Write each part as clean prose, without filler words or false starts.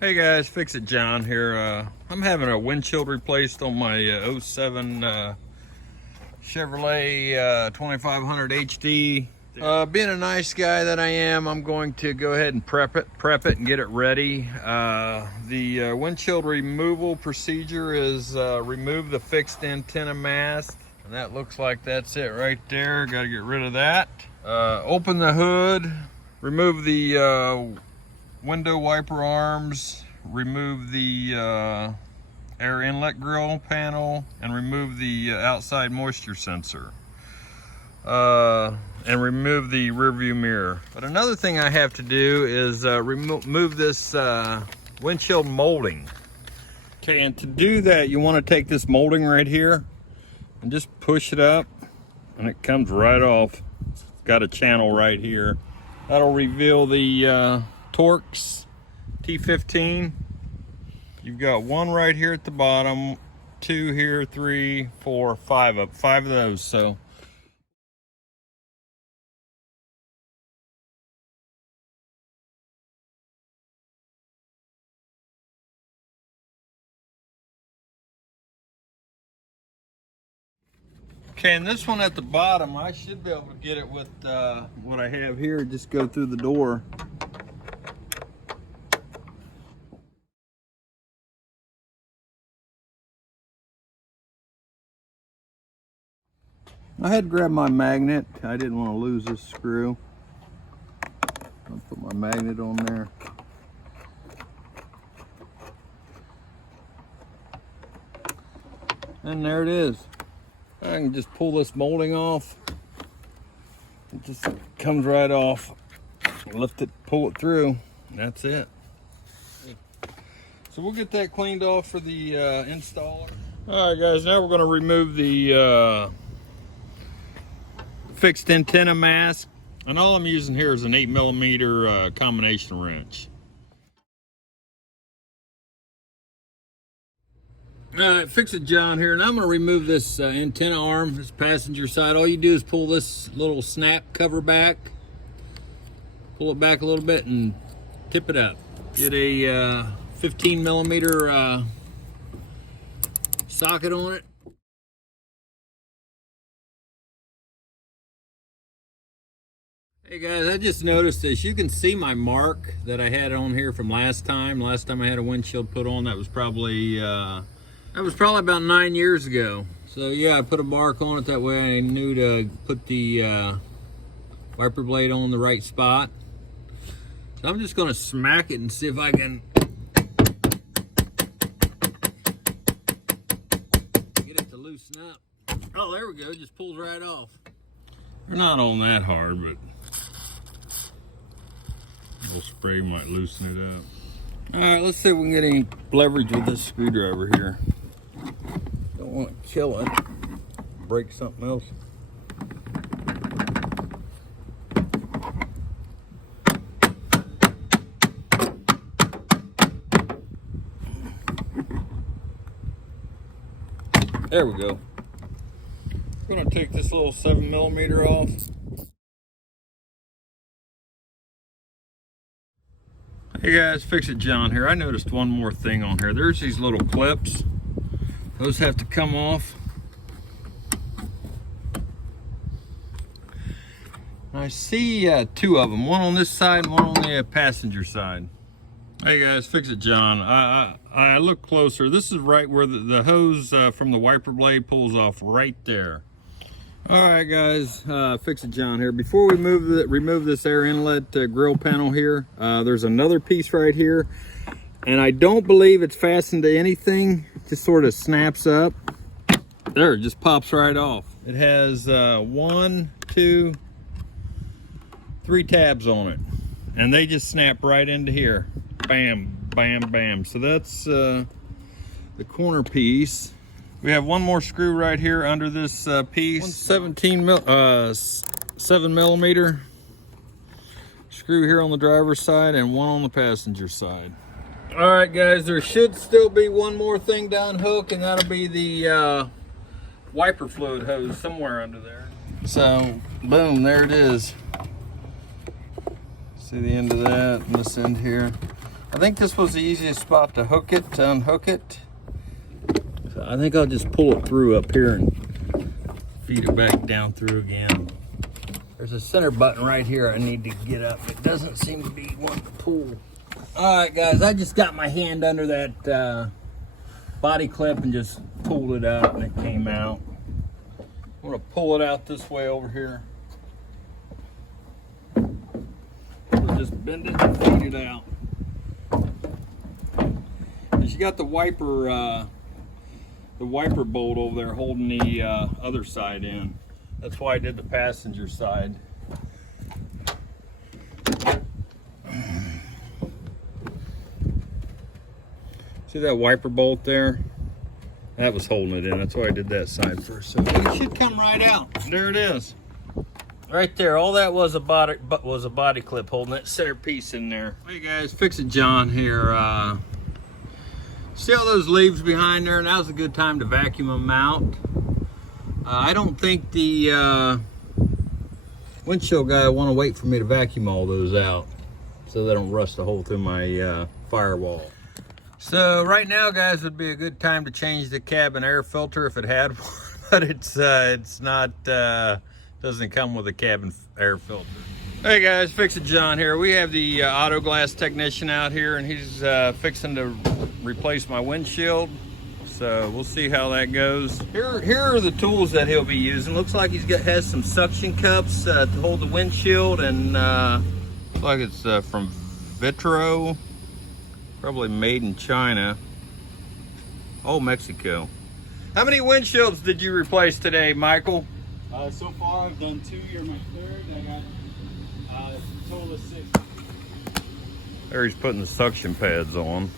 Hey guys, Fix It John here. I'm having a windshield replaced on my 07 Chevrolet 2500HD. Being a nice guy that I am, I'm going to go ahead and prep it and get it ready. The windshield removal procedure is remove the fixed antenna mast, and that looks like that's it right there. Got to get rid of that. Open the hood, remove the window wiper arms, remove the air inlet grill panel, and remove the outside moisture sensor, and remove the rear view mirror. But another thing I have to do is remove this windshield molding. Okay, and to do that, you want to take this molding right here and just push it up, and it comes right off. It's got a channel right here. That'll reveal the Torx T15. You've got one right here at the bottom, two here, 3, 4, 5 up, 5 of those. So okay, and this one at the bottom, I should be able to get it with what I have here. Just go through the door. I had to grab my magnet. I didn't want to lose this screw. I'll put my magnet on there. And there it is. I can just pull this molding off. It just comes right off. Lift it, pull it through. That's it. So we'll get that cleaned off for the installer. All right, guys. Now we're going to remove the fixed antenna mask, and all I'm using here is an 8mm combination wrench. Alright, Fix It John here, and I'm going to remove this antenna arm, this passenger side. All you do is pull this little snap cover back, pull it back a little bit and tip it up. Get a 15mm socket on it. Hey guys, I just noticed this. You can see my mark that I had on here from last time. Last time I had a windshield put on, that was probably about 9 years ago. So yeah, I put a mark on it, that way I knew to put the wiper blade on the right spot. So I'm just gonna smack it and see if I can get it to loosen up. Oh, there we go, it just pulls right off. They're not on that hard, but a little spray might loosen it up. All right, let's see if we can get any leverage with this screwdriver here. Don't want to kill it, break something else. There we go. I'm gonna take this little 7mm off. Hey guys, Fix It John here. I noticed one more thing on here. There's these little clips. Those have to come off. I see 2 of them, one on this side and one on the passenger side. Hey guys, Fix It John. I look closer. This is right where the hose from the wiper blade pulls off right there. All right guys, Fix It John here. Before we remove this air inlet grill panel here, there's another piece right here, and I don't believe it's fastened to anything. It just sort of snaps up. There, it just pops right off. It has 1, 2, 3 tabs on it, and they just snap right into here. Bam, bam, bam. So that's the corner piece. We have one more screw right here under this piece. 7mm screw here on the driver's side and one on the passenger side. All right, guys, there should still be one more thing down hook, and that'll be the wiper fluid hose somewhere under there. So, boom, there it is. See the end of that and this end here. I think this was the easiest spot to hook it, to unhook it. So I think I'll just pull it through up here and feed it back down through again. There's a center button right here I need to get up. It doesn't seem to be one to pull. All right, guys, I just got my hand under that body clip and just pulled it out, and it came out. I'm gonna pull it out this way over here. We'll just bend it and feed it out. And you got the wiper bolt over there holding the other side in. That's why I did the passenger side. See that wiper bolt there? That was holding it in. That's why I did that side first. So it should come right out. There it is. Right there. All that was a body clip holding that centerpiece in there. Hey guys, Fix It John here. See all those leaves behind there? Now's a good time to vacuum them out. I don't think the windshield guy will want to wait for me to vacuum all those out so they don't rust a hole through my firewall. So right now, guys, would be a good time to change the cabin air filter if it had one, but it's not, doesn't come with a cabin air filter. Hey guys, Fix It John here. We have the auto glass technician out here, and he's fixing to replace my windshield. So we'll see how that goes. Here are the tools that he'll be using. Looks like has some suction cups to hold the windshield, and looks like it's from Vitro, probably made in China. Oh, Mexico. How many windshields did you replace today, Michael? So far I've done 2. You're my third. I got a total of 6. There he's putting the suction pads on.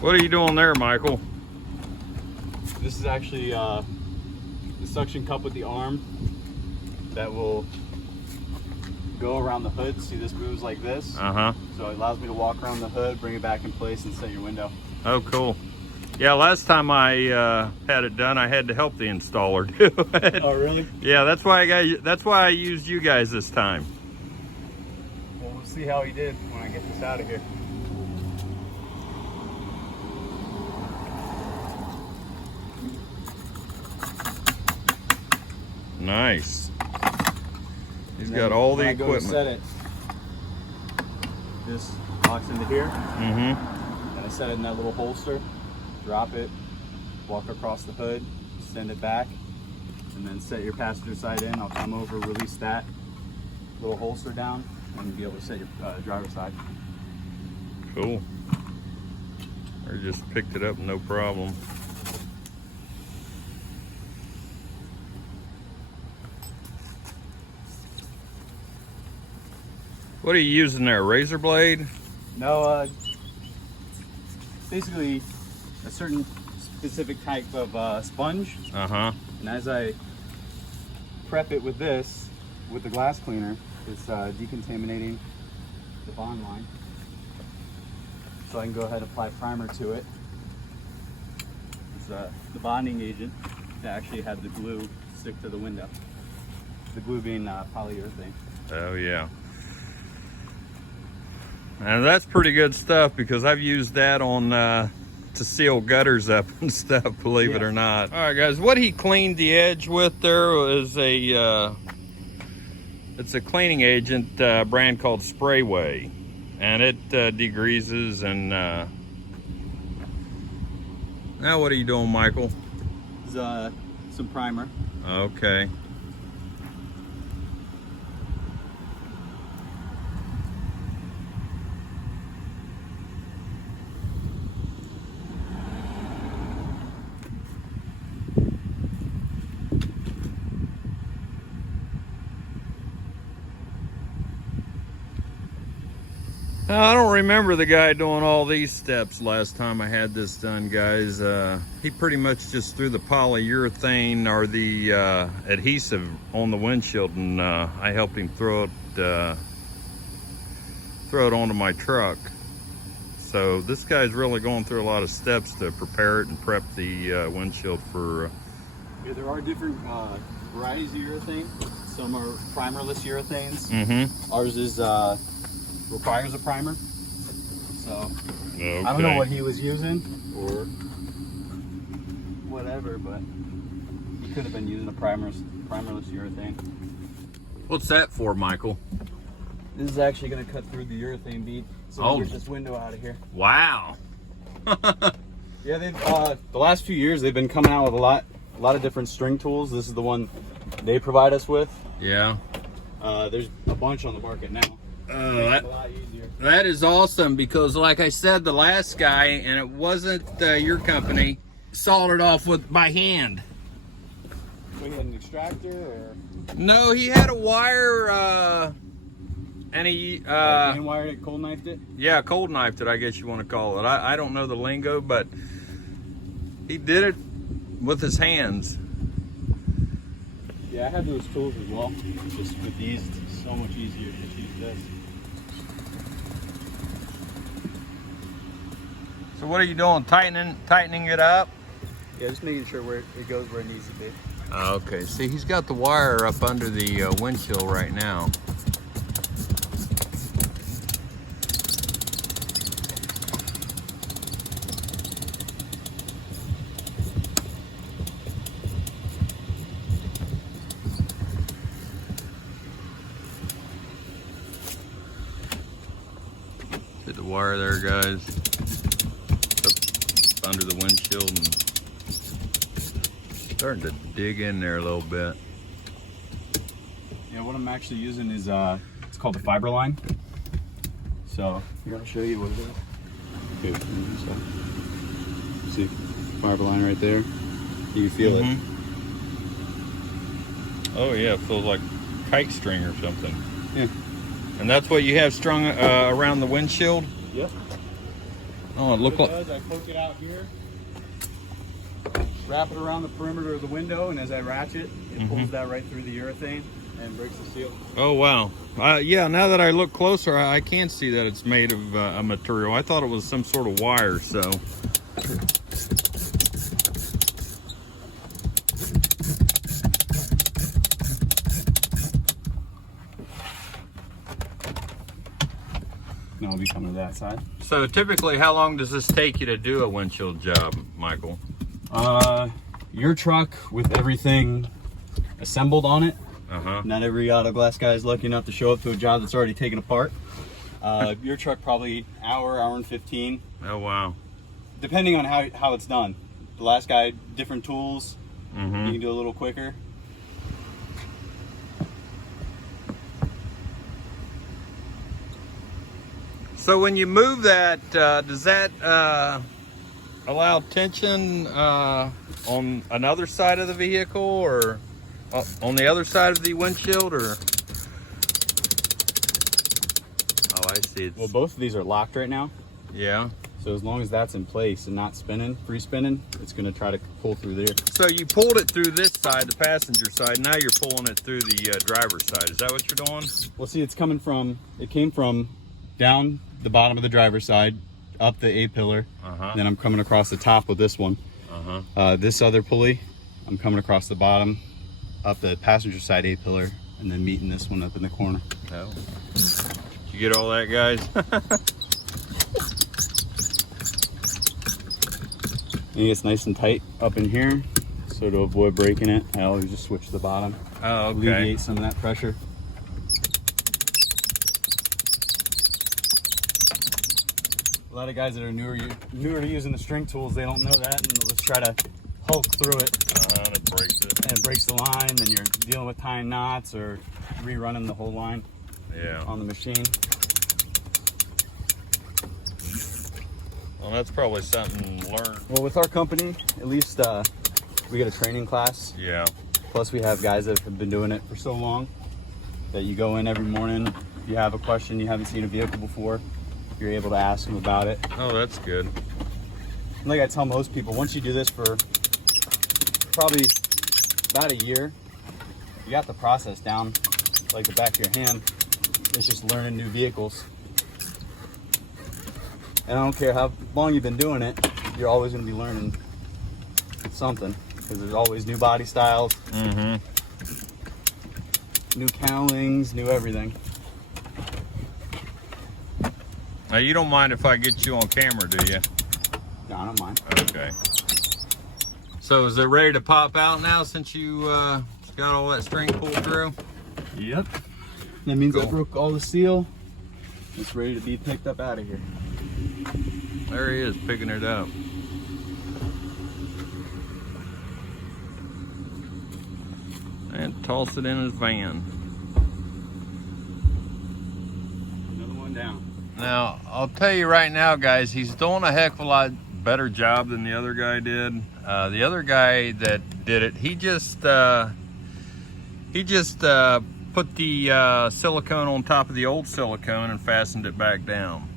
What are you doing there, Michael? This is actually the suction cup with the arm that will go around the hood. See, this moves like this. So it allows me to walk around the hood, bring it back in place, and set your window. Oh, cool. Yeah, last time I had it done, I had to help the installer do it. Oh, really? Yeah, that's why I used you guys this time. Well, we'll see how he did when I get this out of here. Nice. He's got all the equipment. Set it. This locks into here. And I set it in that little holster. Drop it. Walk across the hood. Send it back. And then set your passenger side in. I'll come over, release that little holster down, and be able to set your driver's side. Cool. Or just picked it up, no problem. What are you using there, a razor blade? No, basically a certain specific type of sponge. And as I prep it with this, with the glass cleaner, it's decontaminating the bond line. So I can go ahead and apply primer to it. It's the bonding agent that actually had the glue stick to the window. The glue being polyurethane. Oh yeah. And that's pretty good stuff, because I've used that on to seal gutters up and stuff, believe it or not. All right, guys, what he cleaned the edge with there was it's a cleaning agent brand called Sprayway, and it degreases. And now what are you doing, Michael? Some primer. Okay. I don't remember the guy doing all these steps last time I had this done, guys. He pretty much just threw the polyurethane or the adhesive on the windshield, and I helped him throw it onto my truck. So this guy's really going through a lot of steps to prepare it and prep the windshield for Yeah, there are different varieties of urethane. Some are primerless urethanes. Mm-hmm. Ours is requires a primer. So Okay. I don't know what he was using or whatever, but he could have been using a primerless urethane. What's that for, Michael? This is actually going to cut through the urethane bead, so we get this window out of here. Wow. Yeah, they've the last few years they've been coming out with a lot of different string tools. This is the one they provide us with. Yeah. There's a bunch on the market now. A lot easier. That is awesome, because like I said, the last guy, and it wasn't your company, sawed it off by hand. So he had an extractor, or? No, he had a wire, and he hand wired it, cold knifed it? Yeah, cold knifed it, I guess you want to call it. I don't know the lingo, but he did it with his hands. Yeah, I have those tools as well. Just with these, it's so much easier to use this. So what are you doing? Tightening it up? Yeah, just making sure where it goes where it needs to be. Okay, see, he's got the wire up under the windshield right now. Hit the wire there, guys. Up under the windshield and starting to dig in there a little bit. Yeah, what I'm actually using is it's called the fiber line. So here, I'll show you what it is. Okay, see fiber line right there. You can feel it. Oh yeah, it feels like kite string or something. Yeah. And that's what you have strung around the windshield? Yep. Oh, it looked like... I poke it out here, wrap it around the perimeter of the window, and as I ratchet, it pulls that right through the urethane and breaks the seal. Oh, wow. Yeah, now that I look closer, I can see that it's made of a material. I thought it was some sort of wire, so... Now I'll be coming to that side. So typically, how long does this take you to do a windshield job, Michael? Your truck with everything assembled on it. Not every auto glass guy is lucky enough to show up to a job that's already taken apart. Your truck probably hour and 15. Oh, wow. Depending on how it's done. The last guy, different tools. You can do a little quicker. So when you move that, does that allow tension on another side of the vehicle, or on the other side of the windshield, or? Oh, I see. Well, both of these are locked right now. Yeah. So as long as that's in place and not spinning, free spinning, it's going to try to pull through there. So you pulled it through this side, the passenger side. Now you're pulling it through the driver's side. Is that what you're doing? Well, see, it came from down the bottom of the driver's side, up the A-pillar. Then I'm coming across the top with this one. This other pulley, I'm coming across the bottom, up the passenger side A-pillar, and then meeting this one up in the corner. Oh. Did you get all that, guys? And it gets nice and tight up in here, so to avoid breaking it, I always just switch to the bottom. Oh, okay. Alleviate some of that pressure. A lot of guys that are newer to using the string tools, they don't know that, and they'll just try to hulk through it. And it breaks it. And it breaks the line, and then you're dealing with tying knots or rerunning the whole line on the machine. Well, that's probably something learned. Well, with our company, at least we get a training class. Yeah. Plus, we have guys that have been doing it for so long that you go in every morning. If you have a question, you haven't seen a vehicle before, you're able to ask them about it. Oh, that's good. And like I tell most people, once you do this for probably about a year, you got the process down like the back of your hand. It's just learning new vehicles. And I don't care how long you've been doing it, you're always going to be learning something. because there's always new body styles, Mm-hmm. new cowlings, new everything. Now, you don't mind if I get you on camera, do you? No, I don't mind. Okay. So is it ready to pop out now since you got all that string pulled through? Yep. That means I Cool. broke all the seal. It's ready to be picked up out of here. There he is, picking it up. And toss it in his van. Another one down. Now, I'll tell you right now, guys, he's doing a heck of a lot better job than the other guy did. The other guy that did it, he just put the silicone on top of the old silicone and fastened it back down.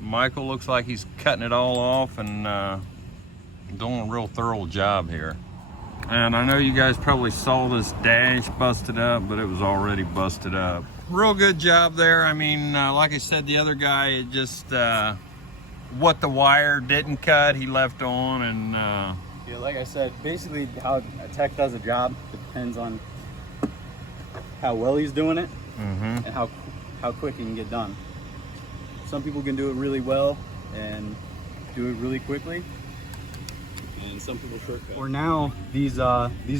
Michael looks like he's cutting it all off and doing a real thorough job here. And I know you guys probably saw this dash busted up, but it was already busted up. Real good job there. I mean, like I said, the other guy, it just what the wire didn't cut, he left on. And Yeah, like I said, basically how a tech does a job depends on how well he's doing it and how quick he can get done. Some people can do it really well and do it really quickly, and some people shortcut. Or now these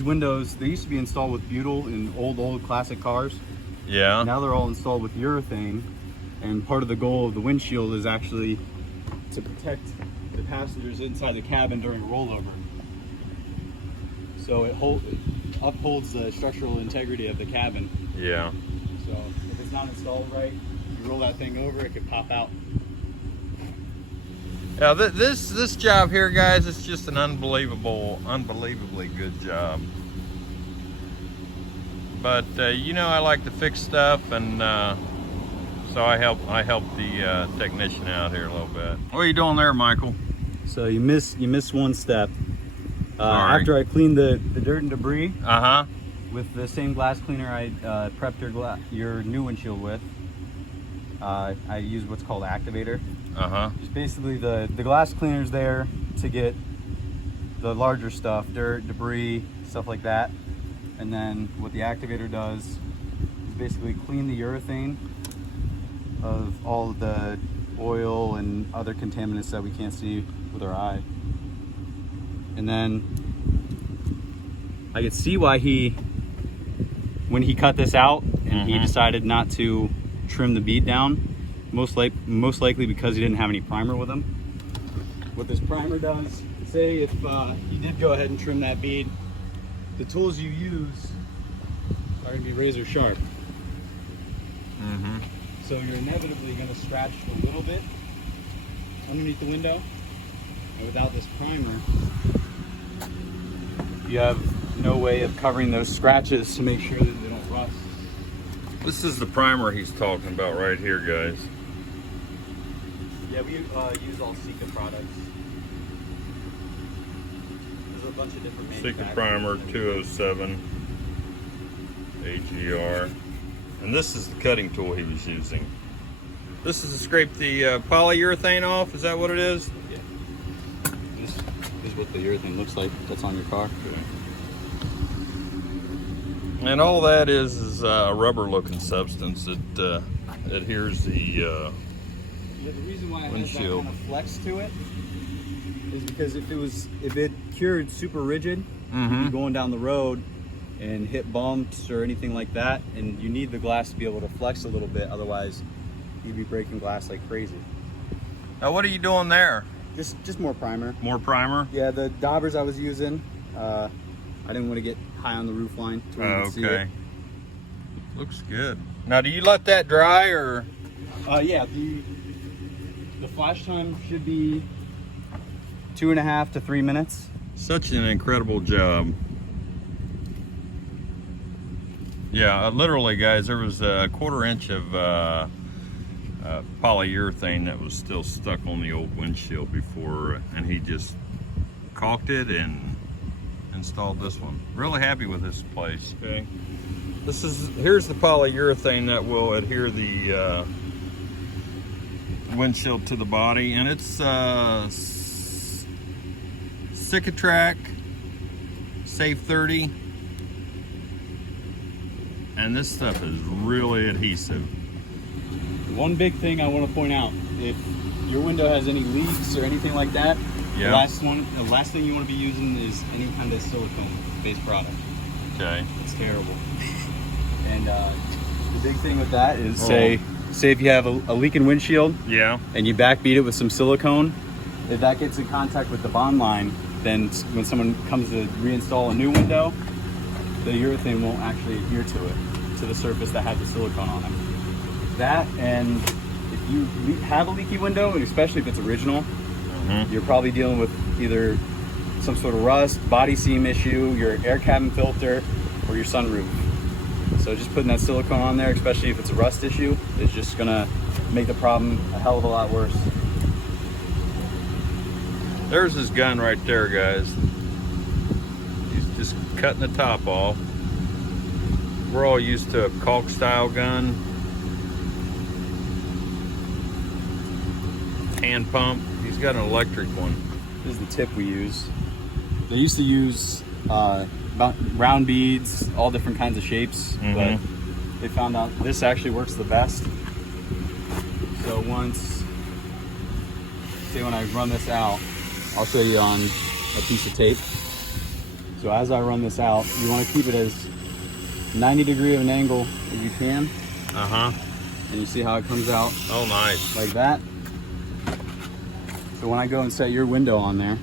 windows, they used to be installed with butyl in old classic cars. yeah, Now they're all installed with urethane, and part of the goal of the windshield is actually to protect the passengers inside the cabin during rollover. So it upholds the structural integrity of the cabin. yeah. So if it's not installed right, you roll that thing over, it could pop out. Now this job here, guys, it's just an unbelievably good job. But you know, I like to fix stuff, and so I help the technician out here a little bit. What are you doing there, Michael? So you missed one step. Sorry. After I cleaned the dirt and debris Uh-huh. with the same glass cleaner I prepped your new windshield with, I used what's called activator. Uh-huh. Just basically the glass cleaner's there to get the larger stuff, dirt, debris, stuff like that. And then what the activator does is basically clean the urethane of all of the oil and other contaminants that we can't see with our eye. And then I could see why when he cut this out and he decided not to trim the bead down, most likely because he didn't have any primer with him. What this primer does, say if you did go ahead and trim that bead, the tools you use are going to be razor sharp. So you're inevitably going to scratch a little bit underneath the window. And without this primer, you have no way of covering those scratches to make sure that they don't rust. This is the primer he's talking about right here, guys. Yeah, we use all Sika products. There's a bunch of different Sika manufacturers. primer 207 AGR. And this is the cutting tool he was using. This is to scrape the polyurethane off, is that what it is? Yeah. This is what the urethane looks like that's on your car. And all that is a rubber looking substance that adheres the Yeah, the reason why it has that windshield. kind of flex to it is because if it cured super rigid, you're going down the road and hit bumps or anything like that, and you need the glass to be able to flex a little bit, otherwise you'd be breaking glass like crazy. Now what are you doing there? Just more primer. More primer? Yeah, the daubers I was using, I didn't want to get high on the roof line to where you could see it. Looks good. Now do you let that dry or? Yeah, the flash time should be 2.5 to 3 minutes. Such an incredible job. Yeah, literally, guys, there was a 1/4 inch of polyurethane that was still stuck on the old windshield before, and he just caulked it and installed this one. Really happy with this place. Okay, here's the polyurethane that will adhere the windshield to the body, and it's Cicatrack Safe 30, and this stuff is really adhesive. One big thing I want to point out, if your window has any leaks or anything like that, yeah. the last thing you want to be using is any kind of silicone-based product. Okay. It's terrible. And the big thing with that is, say if you have a leaking windshield, yeah, and you backbeat it with some silicone, if that gets in contact with the bond line, then when someone comes to reinstall a new window, the urethane won't actually adhere to it, to the surface that had the silicone on it. That, and if you have a leaky window, and especially if it's original, you're probably dealing with either some sort of rust, body seam issue, your air cabin filter, or your sunroof. So just putting that silicone on there, especially if it's a rust issue, is just gonna make the problem a hell of a lot worse. There's his gun right there, guys. He's just cutting the top off. We're all used to a caulk style gun. Hand pump. He's got an electric one. This is the tip we use. They used to use round beads, all different kinds of shapes, but they found out this actually works the best. So once, say when I run this out, I'll show you on a piece of tape. So as I run this out, you want to keep it as 90 degree of an angle as you can. And you see how it comes out. Oh, nice. Like that. So when I go and set your window on there,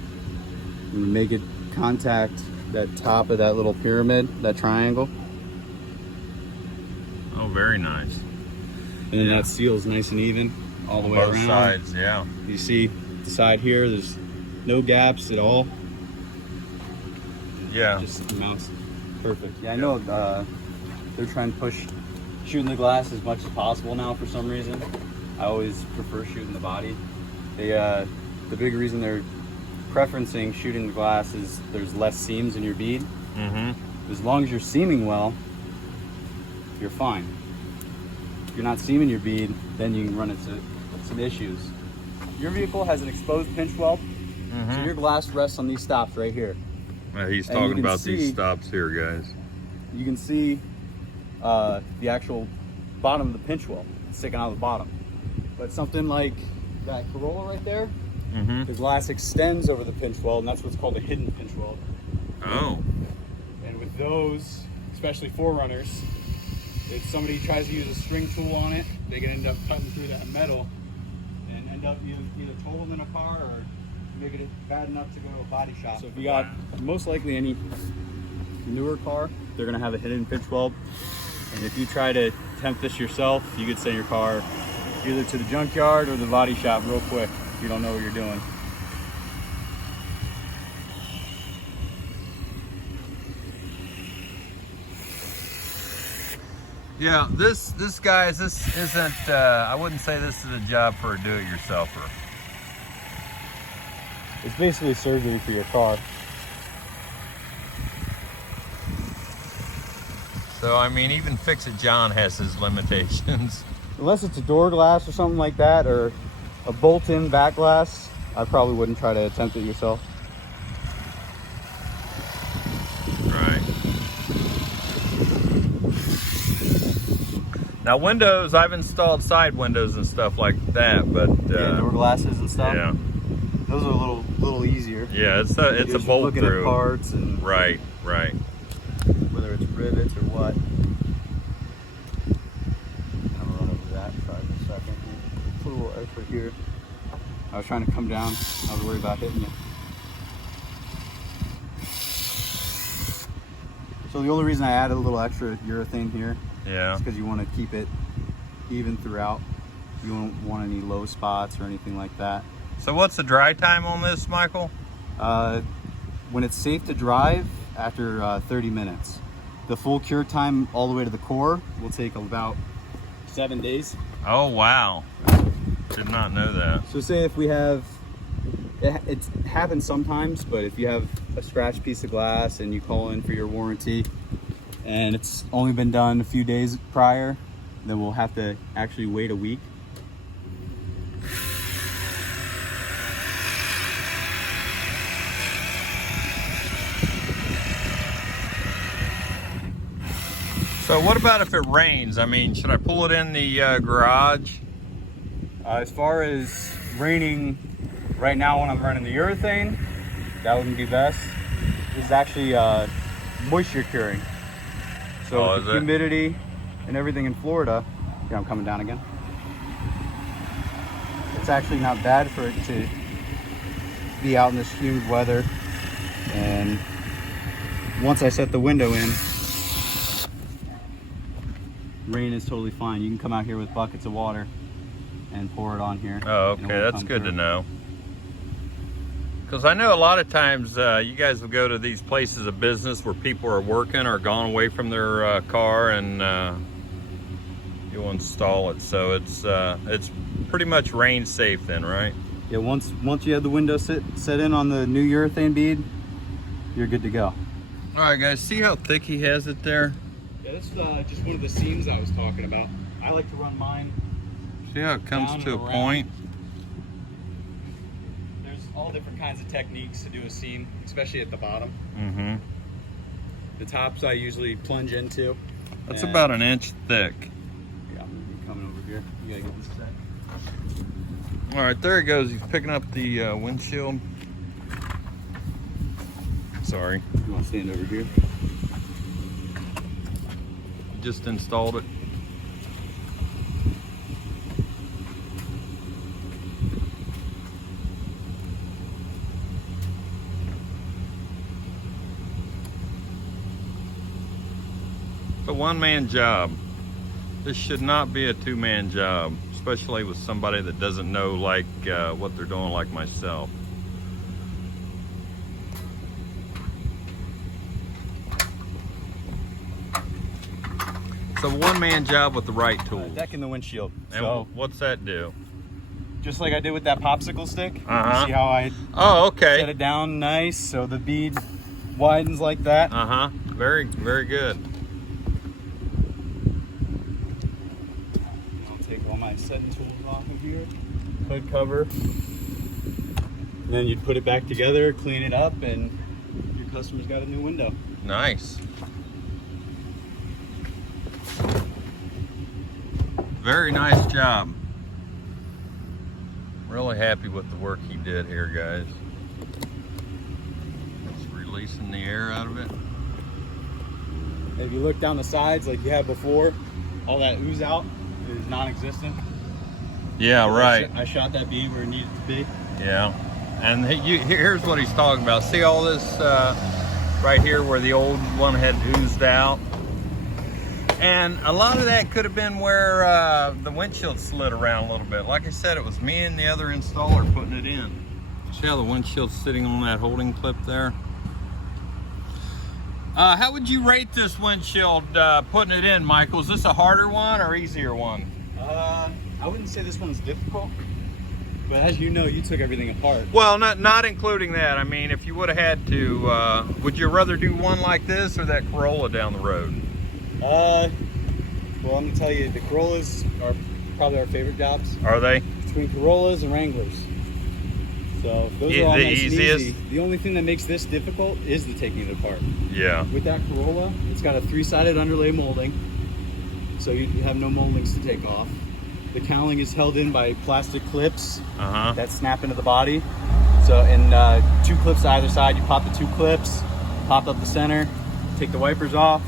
you make it contact that top of that little pyramid, that triangle. Oh, very nice. And then that seals nice and even all the way around. Both sides, yeah. You see the side here, there's no gaps at all. Yeah. Just mounts perfect. Yeah, I know they're trying to push shooting the glass as much as possible now for some reason. I always prefer shooting the body. The big reason they're preferencing shooting the glass is there's less seams in your bead. As long as you're seaming well, you're fine. If you're not seaming your bead, then you can run into some issues. Your vehicle has an exposed pinch weld, so your glass rests on these stops right here. He's talking about these stops here, guys. You can see the actual bottom of the pinch weld sticking out of the bottom. But something like that Corolla right there, the glass extends over the pinch weld, and that's what's called a hidden pinch weld. Oh. And with those, especially 4Runners, if somebody tries to use a string tool on it, they can end up cutting through that metal and end up either totaling a car or making it bad enough to go to a body shop. So if you got most likely any newer car, they're gonna have a hidden pinch weld. And if you try to attempt this yourself, you could send your car either to the junkyard or the body shop real quick if you don't know what you're doing. Yeah, this guys, this isn't, I wouldn't say this is a job for a do-it-yourselfer. It's basically surgery for your car. So, I mean, even Fix-It John has his limitations. Unless it's a door glass or something like that, or a bolt-in back glass, I probably wouldn't try to attempt it yourself. Right. Now windows, I've installed side windows and stuff like that, but yeah, door glasses and stuff. Yeah. Those are a little easier. Yeah, it's a bolt looking through. At parts and right. Whether it's rivets or what. I'm gonna run over that. Try for a second. Put a little extra here. I was trying to come down. I was worried about hitting you. So the only reason I added a little extra urethane here, is because you want to keep it even throughout. You don't want any low spots or anything like that. So what's the dry time on this, Michael? When it's safe to drive, after 30 minutes. The full cure time all the way to the core will take about 7 days. Oh, wow. Did not know that. So say if we have, it happens sometimes, but if you have a scratched piece of glass and you call in for your warranty and it's only been done a few days prior, then we'll have to actually wait a week. So what about if it rains? I mean, should I pull it in the garage? As far as raining, right now when I'm running the urethane, that wouldn't be best. This is actually moisture curing. So with the humidity and everything in Florida, here I'm coming down again. It's actually not bad for it to be out in this humid weather. And once I set the window in, rain is totally fine. You can come out here with buckets of water and pour it on here. Oh, okay, that's good to know. Because I know a lot of times you guys will go to these places of business where people are working or gone away from their car, and you'll install it. So it's pretty much rain safe then, right? Yeah, once you have the window set in on the new urethane bead, you're good to go. All right, guys, see how thick he has it there? Yeah, this is just one of the seams I was talking about. I like to run mine. See how it comes to a point? There's all different kinds of techniques to do a seam, especially at the bottom. Mm-hmm. The tops I usually plunge into. That's about an inch thick. Yeah, I'm gonna be coming over here. You gotta get this set. All right, there he goes. He's picking up the windshield. Sorry. You want to stand over here? Just installed it. It's a one-man job. This should not be a two-man job, especially with somebody that doesn't know like what they're doing, like myself. It's a one-man job with the right tools. Decking the windshield. And so, what's that do? just like I did with that popsicle stick. Uh-huh. See how I set it down nice so the bead widens like that? Uh-huh. Very, very good. I'll take all my setting tools off of here. Hood cover. And then you'd put it back together, clean it up, and your customer's got a new window. Nice. Very nice job. Really happy with the work he did here, guys. Just releasing the air out of it. If you look down the sides like you had before, all that ooze out is non-existent. Yeah, right. I shot that bead where it needed to be. Yeah. And here's what he's talking about. See all this right here where the old one had oozed out? And a lot of that could have been where the windshield slid around a little bit. Like I said, it was me and the other installer putting it in. See how the windshield's sitting on that holding clip there? How would you rate this windshield putting it in, Michael? Is this a harder one or easier one? I wouldn't say this one's difficult, but as you know, you took everything apart. Well, not including that. I mean, if you would have had to, would you rather do one like this or that Corolla down the road? Well, I'm gonna tell you, the Corollas are probably our favorite jobs. Are they? Between Corollas and Wranglers. So those are all nice and easy. The only thing that makes this difficult is the taking it apart. Yeah. With that Corolla, it's got a 3-sided underlay molding, so you have no moldings to take off. The cowling is held in by plastic clips that snap into the body. So in 2 clips either side, you pop the 2 clips, pop up the center, take the wipers off,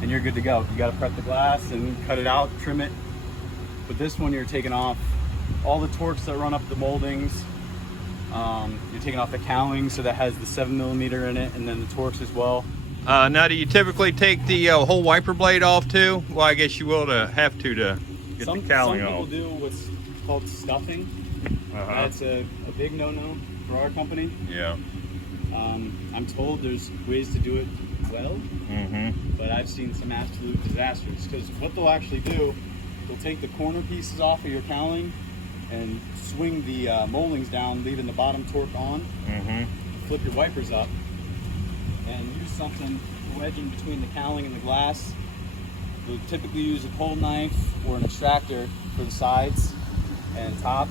and you're good to go. You got to prep the glass and cut it out, trim it. But this one, you're taking off all the Torx that run up the moldings. You're taking off the cowling, so that has the 7mm in it, and then the Torx as well. Now, do you typically take the whole wiper blade off too? Well, I guess you will have to get the cowling off. Some people do what's called stuffing. That's a big no-no for our company. Yeah. I'm told there's ways to do it well, but I've seen some absolute disasters, because what they'll actually do, they'll take the corner pieces off of your cowling and swing the moldings down, leaving the bottom torque on, flip your wipers up, and use something to wedge in between the cowling and the glass. They'll typically use a cold knife or an extractor for the sides and top,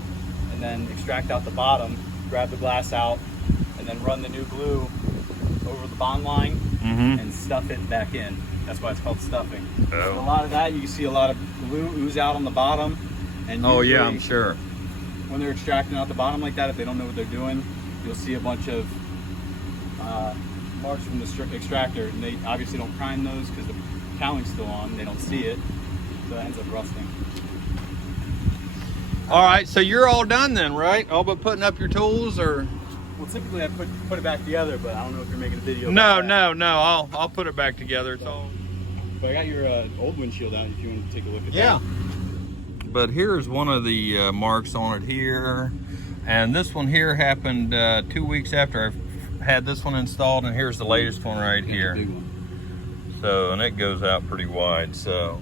and then extract out the bottom, grab the glass out, and then run the new glue over the bond line and stuff it back in. That's why it's called stuffing. Oh. So a lot of that, you see a lot of glue ooze out on the bottom. And Oh yeah, usually I'm sure. when they're extracting out the bottom like that, if they don't know what they're doing, you'll see a bunch of marks from the extractor, and they obviously don't prime those because the cowling's still on. They don't see it, so it ends up rusting. All right, so you're all done then, right? All but putting up your tools, or? Well, typically I put it back together, but I don't know if you're making a video. No. I'll put it back together. It's all. But I got your old windshield out if you want to take a look at that. Yeah. But here's one of the marks on it here, and this one here happened 2 weeks after I had this one installed, and here's the latest one right here. Big one. So, and it goes out pretty wide. So.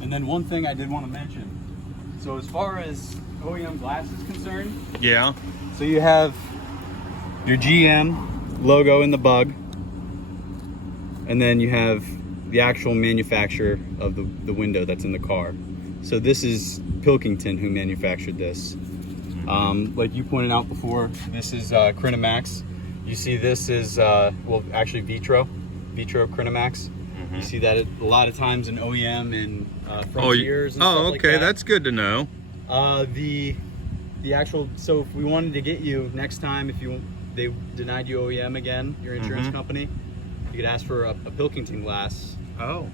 And then one thing I did want to mention. So as far as OEM glass is concerned, Yeah. so you have your GM logo in the bug, and then you have the actual manufacturer of the window that's in the car. So this is Pilkington who manufactured this. Like you pointed out before, this is Crinomax. You see this is, well actually Vitro Crinomax. You see that a lot of times in OEM and Frontiers and stuff like that. That's good to know. The actual, so if we wanted to get you next time, if they denied you OEM again, your insurance company, you could ask for a Pilkington glass. Oh.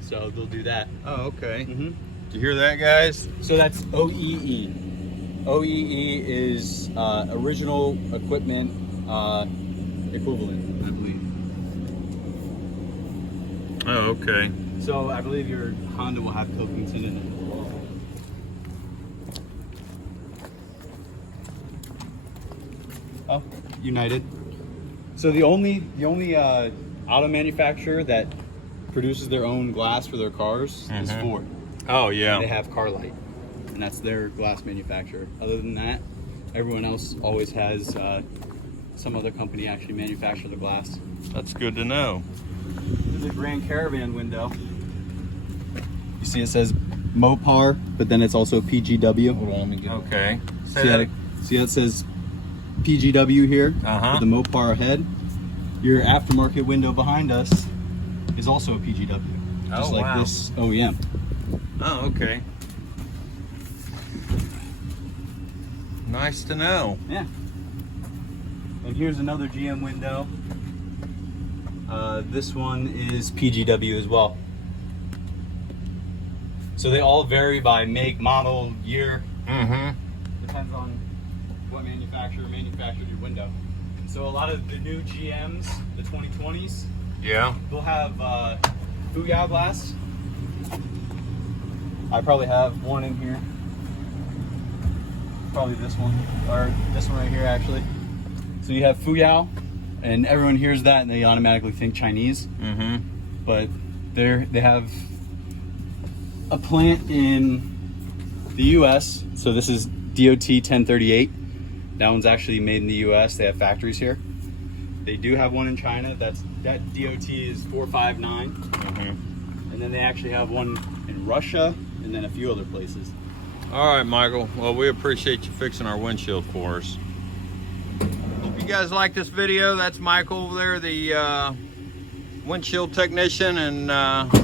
So they'll do that. Oh, okay. Did you hear that, guys? So that's OEE. OEE is original equipment equivalent, I believe. Oh, okay. So I believe your Honda will have Pilkington in it. Oh, United. So the only auto manufacturer that produces their own glass for their cars is Ford. Oh, yeah. They have Carlite, and that's their glass manufacturer. Other than that, everyone else always has some other company actually manufacture the glass. That's good to know. This is a Grand Caravan window. You see it says Mopar, but then it's also PGW. Hold on, let me get it. Okay. See how it says PGW here with the Mopar ahead? Your aftermarket window behind us is also a PGW, just like this OEM. Oh, okay. Nice to know. Yeah. And here's another GM window. This one is PGW as well. So they all vary by make, model, year. Depends on what manufacturer manufactured your window. So a lot of the new GMs, the 2020s, they'll have Fuyao glass. I probably have one in here. Probably this one, or this one right here actually. So you have Fuyao, and everyone hears that and they automatically think Chinese. But they have a plant in the US. So this is DOT 1038. That one's actually made in the US. They have factories here. They do have one in China. That DOT is 459. And then they actually have one in Russia and then a few other places. All right, Michael. Well, we appreciate you fixing our windshield for us. Hope you guys like this video. That's Michael over there, the windshield technician, and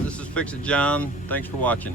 this is Fix It John. Thanks for watching.